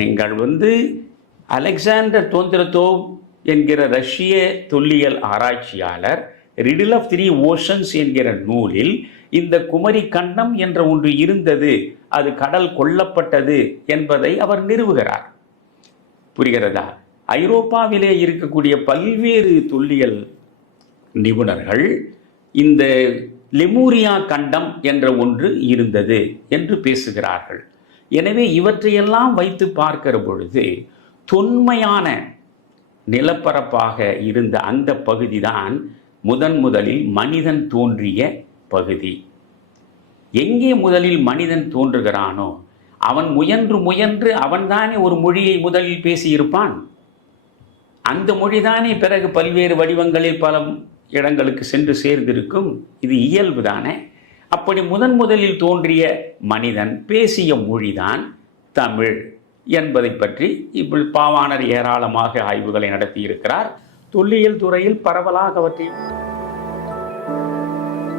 நீங்கள் வந்து அலெக்சாண்டர் தோந்திரத்தோவ் என்கிற ரஷ்ய தொல்லியல் ஆராய்ச்சியாளர் ரிடில் ஆஃப் த்ரீ ஓஷன்ஸ் என்கிற நூலில் இந்த குமரி கண்டம் என்ற ஒன்று இருந்தது அது கடல் கொல்லப்பட்டது என்பதை அவர் நிறுவுகிறார். புரிகிறதா? ஐரோப்பாவிலே இருக்கக்கூடிய பல்வேறு தொல்லியல் நிபுணர்கள் இந்த லெமூரியா கண்டம் என்ற ஒன்று இருந்தது என்று பேசுகிறார்கள். எனவே இவற்றையெல்லாம் வைத்து பார்க்கிற பொழுது தொன்மையான நிலப்பரப்பாக இருந்த அந்த பகுதிதான் முதன் முதலில் மனிதன் தோன்றிய பகுதி. எங்கே முதலில் மனிதன் தோன்றுகிறானோ அவன் முயன்று முயன்று அவன்தானே ஒரு மொழியை முதலில் பேசியிருப்பான். அந்த மொழிதானே பிறகு பல்வேறு வடிவங்களில் பல இடங்களுக்கு சென்று சேர்ந்திருக்கும். இது இயல்பு தானே அப்படி முதன் முதலில் தோன்றிய மனிதன் பேசிய மொழிதான் தமிழ் என்பதை பற்றி இப்படி பாவாணர் ஏராளமாக ஆய்வுகளை நடத்தியிருக்கிறார். தொல்லியல் துறையில் பரவலாக அவற்றை